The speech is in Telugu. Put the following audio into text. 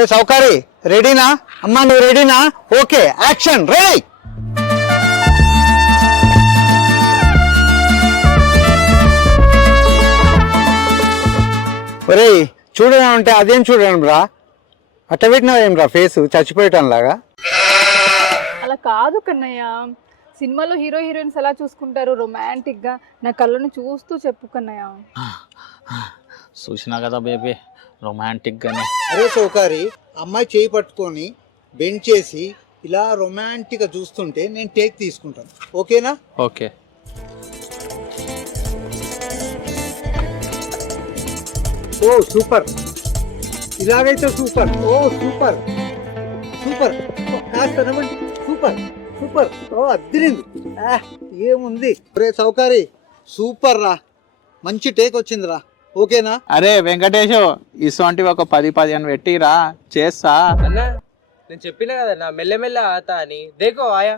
ఒరే సౌకారి రెడీనా? అమ్మా నువ్వు రెడీనా? Okay action ready. ఒరే చూడడం అంటే అదేం చూడడం రా, అట్ట పెట్టినావు ఏం రా ఫేస్ చచ్చిపోయటం లాగా. అలా కాదు కన్నయ్య, సినిమాలో హీరో హీరోయిన్స్ ఎలా చూసుకుంటారు రొమాంటిక్ గా, నా కళ్ళను చూస్తూ చెప్పు కన్నయ్య. చూసినా కదా బేబీ రొమాంటిక్ గానే. అరే సౌకారి అమ్మాయి చేయి పట్టుకొని బెండ్ చేసి ఇలా రొమాంటిక్ గా చూస్తుంటే నేను టేక్ తీసుకుంటాను, ఓకేనా? ఓకే. ఓ సూపర్, ఇలాగైతే సూపర్. ఓ సూపర్ సూపర్, కాస్త నవ్వండి. సూపర్ సూపర్, ఓ అద్దరింది. ఏముంది ఒరే సౌకారి, సూపర్ రా, మంచి టేక్ వచ్చిందిరా, ఓకేనా? అరే వెంకటేష్ ఇసోంటి ఒక 10-15 పెట్టిరా చేస్తా. అన్నా నేను చెప్పినా కదా నా మెల్లమెల్ల ఆత అని. దేకో ఆయా.